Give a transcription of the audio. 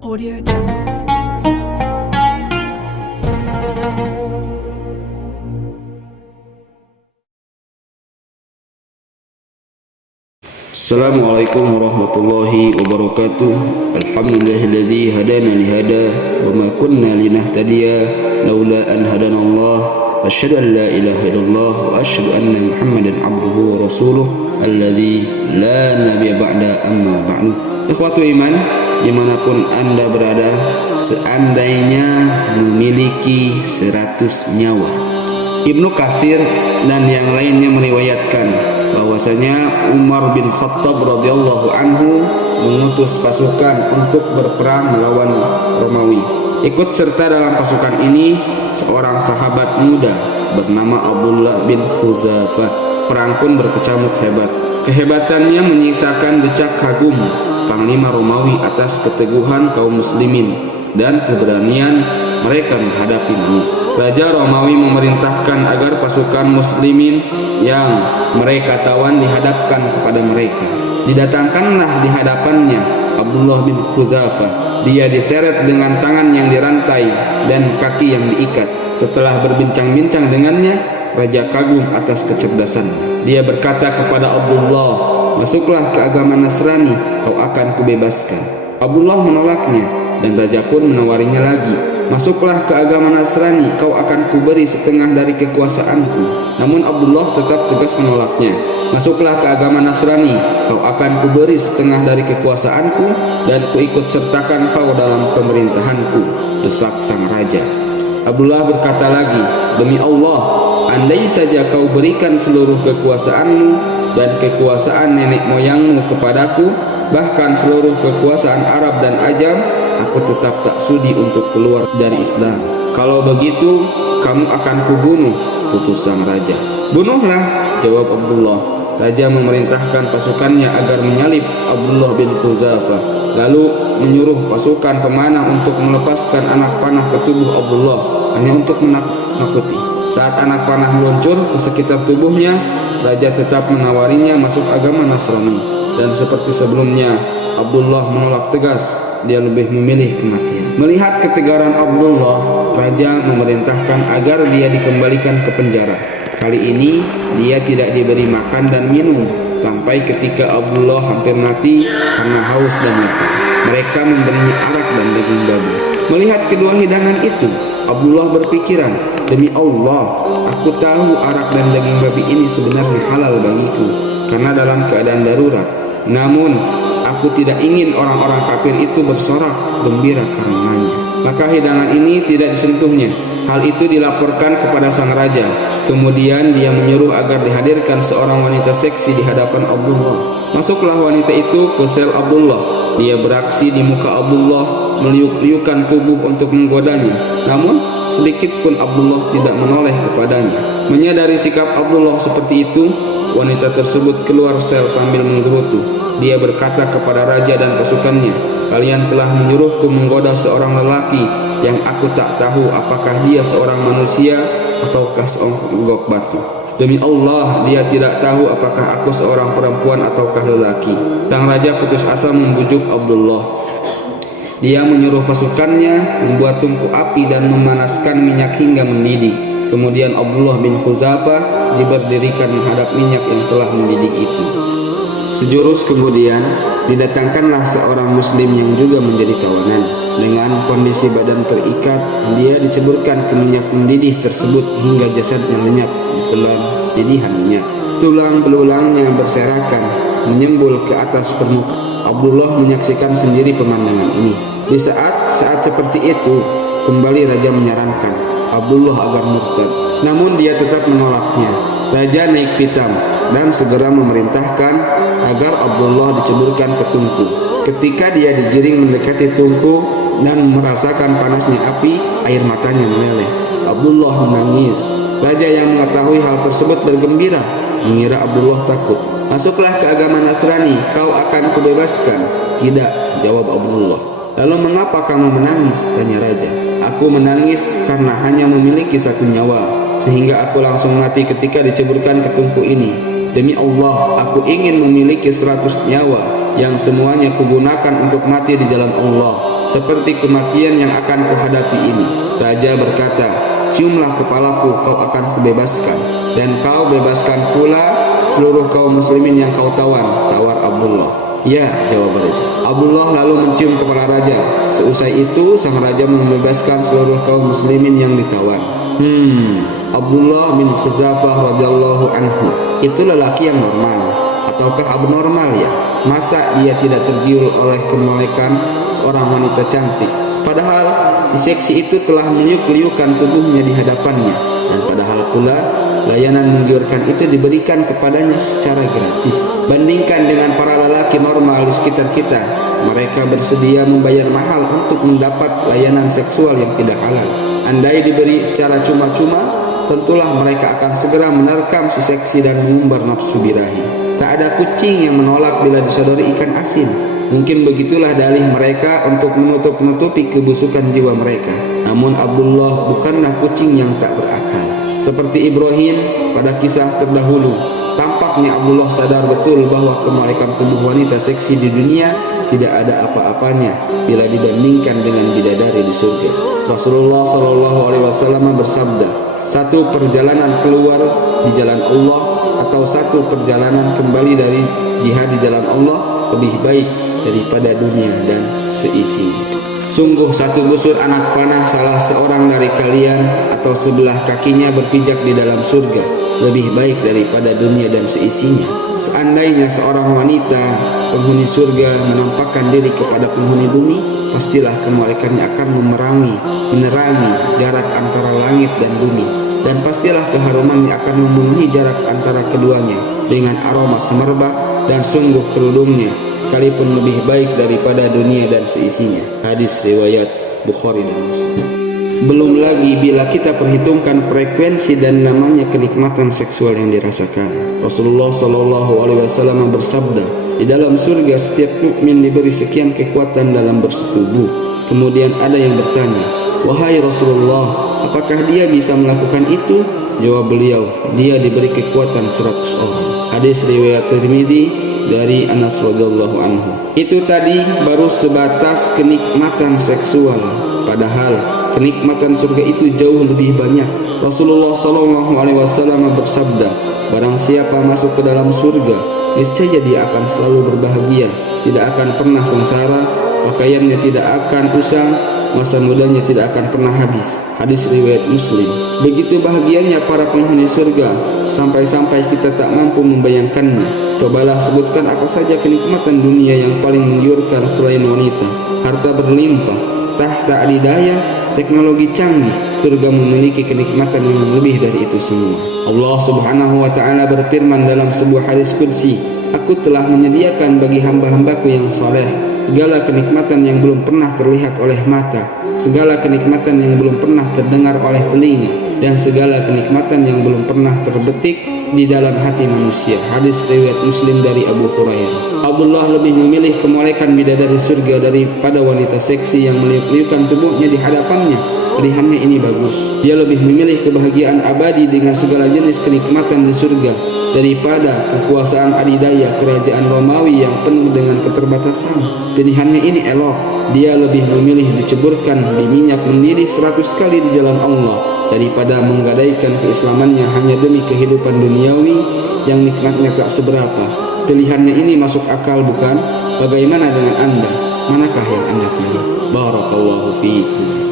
Audio Jungle. Assalamualaikum warahmatullahi wabarakatuh. Alhamdulillahilladzi hadana li hada wa ma kunna linahtadiya laula an hadanallah. Asyhadu an la ilaha illallah wa asyhadu anna Muhammadan abduhu wa rasuluh alladzi la nabiyya ba'da amma ba'du. Ikhwatu iman, dimanapun Anda berada, seandainya memiliki 100 nyawa. Ibnu Katsir dan yang lainnya meriwayatkan bahwasanya Umar bin Khattab radhiyallahu anhu mengutus pasukan untuk berperang melawan Romawi. Ikut serta dalam pasukan ini seorang sahabat muda bernama Abdullah bin Khuzafah. Perang pun berkecamuk hebat. Kehebatannya menyisakan decak kagum panglima Romawi atas keteguhan kaum muslimin dan keberanian mereka menghadapi musuh. Raja Romawi memerintahkan agar pasukan muslimin yang mereka tawan dihadapkan kepada mereka. Didatangkanlah di hadapannya Abdullah bin Khuzafah. Dia diseret dengan tangan yang dirantai dan kaki yang diikat. Setelah berbincang-bincang dengannya, raja kagum atas kecerdasannya. Dia berkata kepada Abdullah, "Masuklah ke agama Nasrani, kau akan kubebaskan." Abdullah menolaknya dan raja pun menawarinya lagi. "Masuklah ke agama Nasrani, kau akan kuberi setengah dari kekuasaanku." Namun Abdullah tetap tegas menolaknya. "Masuklah ke agama Nasrani, kau akan kuberi setengah dari kekuasaanku dan kuikut sertakan kau dalam pemerintahanku," desak sang raja. Abdullah berkata lagi, "Demi Allah, andai saja kau berikan seluruh kekuasaanmu dan kekuasaan nenek moyangmu kepadaku, bahkan seluruh kekuasaan Arab dan Ajam, aku tetap tak sudi untuk keluar dari Islam. Kalau begitu, kamu akan kubunuh," putus sang raja. "Bunuhlah," jawab Abdullah. Raja memerintahkan pasukannya agar menyalib Abdullah bin Khuzafah, lalu menyuruh pasukan pemanah untuk melepaskan anak panah ke tubuh Abdullah hanya untuk menakuti. Saat anak panah meluncur ke sekitar tubuhnya, raja tetap menawarinya masuk agama Nasrani. Dan seperti sebelumnya, Abdullah menolak tegas. Dia lebih memilih kematian. Melihat ketegaran Abdullah, raja memerintahkan agar dia dikembalikan ke penjara. Kali ini dia tidak diberi makan dan minum sampai ketika Abdullah hampir mati karena haus dan lapar. Mereka memberinya arak dan daging babi. Melihat kedua hidangan itu, Abdullah berpikiran, "Demi Allah, aku tahu arak dan daging babi ini sebenarnya halal bagiku karena dalam keadaan darurat. Namun aku tidak ingin orang-orang kafir itu bersorak gembira karenanya." Maka hidangan ini tidak disentuhnya. Hal itu dilaporkan kepada sang raja. Kemudian dia menyuruh agar dihadirkan seorang wanita seksi di hadapan Abdullah. Masuklah wanita itu ke sel Abdullah. Dia beraksi di muka Abdullah, meliuk-liukan tubuh untuk menggodanya. Namun sedikit pun Abdullah tidak menoleh kepadanya. Menyadari sikap Abdullah seperti itu, wanita tersebut keluar sel sambil menggerutu. Dia berkata kepada raja dan pasukannya, "Kalian telah menyuruhku menggoda seorang lelaki yang aku tak tahu apakah dia seorang manusia ataukah seonggok batu. Demi Allah, dia tidak tahu apakah aku seorang perempuan ataukah lelaki." Sang raja putus asa membujuk Abdullah. Dia menyuruh pasukannya membuat tungku api dan memanaskan minyak hingga mendidih. Kemudian Abdullah bin Khuzafah diberdirikan menghadap minyak yang telah mendidih itu. Sejurus kemudian didatangkanlah seorang muslim yang juga menjadi tawanan. Dengan kondisi badan terikat, dia diceburkan ke minyak mendidih tersebut hingga jasadnya lenyap ditelan didihan minyak. Tulang belulangnya berserakan menyembul ke atas permukaan. Abdullah menyaksikan sendiri pemandangan ini. Di saat seperti itu, kembali raja menyarankan Abdullah agar murtad. Namun dia tetap menolaknya. Raja naik pitam dan segera memerintahkan agar Abdullah diceburkan ke tungku. Ketika dia digiring mendekati tungku dan merasakan panasnya api, air matanya meleleh. Abdullah menangis. Raja yang mengetahui hal tersebut bergembira, mengira Abdullah takut. "Masuklah ke agama Nasrani, kau akan kubebaskan." "Tidak," jawab Abdullah. "Lalu mengapa kamu menangis?" tanya raja. "Aku menangis karena hanya memiliki 1 nyawa, sehingga aku langsung mati ketika diceburkan ke tungku ini. Demi Allah, aku ingin memiliki 100 nyawa yang semuanya kugunakan untuk mati di jalan Allah. seperti kematian yang akan kuhadapi ini. Raja berkata, ciumlah kepalaku, kau akan kubebaskan, dan kau bebaskan pula seluruh kaum muslimin yang kau tawan, tawar Abdullah. Ya, jawab raja. Abdullah lalu mencium kepala raja. Seusai itu sang raja membebaskan seluruh kaum muslimin yang ditawan. Abdullah bin Khuzafah radhiyallahu anhu itu lelaki yang normal ataukah abnormal ya? Masa dia tidak tergiur oleh kemolekan seorang wanita cantik? Padahal si seksi itu telah meliuk-liukan tubuhnya di hadapannya, dan padahal pula layanan menggiurkan itu diberikan kepadanya secara gratis. Bandingkan dengan para lelaki normal di sekitar kita, mereka bersedia membayar mahal untuk mendapat layanan seksual yang tidak halal. Andai diberi secara cuma-cuma, tentulah mereka akan segera menerkam si seksi dan mengumbar nafsu birahi. Tak ada kucing yang menolak bila disodori ikan asin. Mungkin begitulah dalih mereka untuk menutup-nutupi kebusukan jiwa mereka. Namun Abdullah bukanlah kucing yang tak berakal. Seperti Ibrahim pada kisah terdahulu, tampaknya Abdullah sadar betul bahwa kemalekan tubuh wanita seksi di dunia tidak ada apa-apanya bila dibandingkan dengan bidadari di surga. Rasulullah SAW bersabda, satu perjalanan keluar di jalan Allah atau satu perjalanan kembali dari jihad di jalan Allah lebih baik daripada dunia dan seisinya. Sungguh satu busur anak panah salah seorang dari kalian atau sebelah kakinya berpijak di dalam surga lebih baik daripada dunia dan seisinya. Seandainya seorang wanita penghuni surga menampakkan diri kepada penghuni bumi, pastilah kemalekannya akan menerangi jarak antara langit dan bumi, dan pastilah keharumannya akan memenuhi jarak antara keduanya dengan aroma semerbak, dan sungguh kerudungnya sekalipun lebih baik daripada dunia dan seisinya. Hadis riwayat Bukhari dan Muslim. Belum lagi bila kita perhitungkan frekuensi dan namanya kenikmatan seksual yang dirasakan. Rasulullah SAW bersabda, di dalam surga setiap mukmin diberi sekian kekuatan dalam bersetubuh. Kemudian ada yang bertanya, wahai Rasulullah, apakah dia bisa melakukan itu? Jawab beliau, dia diberi kekuatan 100 orang. Hadis riwayat Tirmidzi dari Anas radhiyallahu anhu. Itu tadi baru sebatas kenikmatan seksual, padahal kenikmatan surga itu jauh lebih banyak. Rasulullah SAW bersabda, barang siapa masuk ke dalam surga, niscaya dia akan selalu berbahagia, tidak akan pernah sengsara, pakaiannya tidak akan usang, masa mudanya tidak akan pernah habis. Hadis riwayat Muslim. Begitu bahagianya para penghuni surga, sampai-sampai kita tak mampu membayangkannya. Cobalah sebutkan apa saja kenikmatan dunia yang paling menggiurkan selain wanita, harta berlimpah, tahta adidaya, teknologi canggih. Surga memiliki kenikmatan yang lebih dari itu semua. Allah Subhanahu wa Ta'ala berfirman dalam sebuah hadis qudsi, aku telah menyediakan bagi hamba-hambaku yang saleh segala kenikmatan yang belum pernah terlihat oleh mata, segala kenikmatan yang belum pernah terdengar oleh telinga, dan segala kenikmatan yang belum pernah terbetik di dalam hati manusia. Hadis riwayat Muslim dari Abu Hurairah. Abdullah lebih memilih kemolekan bidadari surga daripada wanita seksi yang meliuk-liukan tubuhnya di hadapannya. Pilihannya ini bagus. Dia lebih memilih kebahagiaan abadi dengan segala jenis kenikmatan di surga daripada kekuasaan adidaya kerajaan Romawi yang penuh dengan keterbatasan. Pilihannya ini elok. Dia lebih memilih diceburkan di minyak mendidih 100 kali di jalan Allah daripada menggadaikan keislamannya hanya demi kehidupan duniawi yang nikmatnya tak seberapa. Pilihannya ini masuk akal bukan? Bagaimana dengan Anda? Manakah yang Anda pilih? Barakallahu fiikum.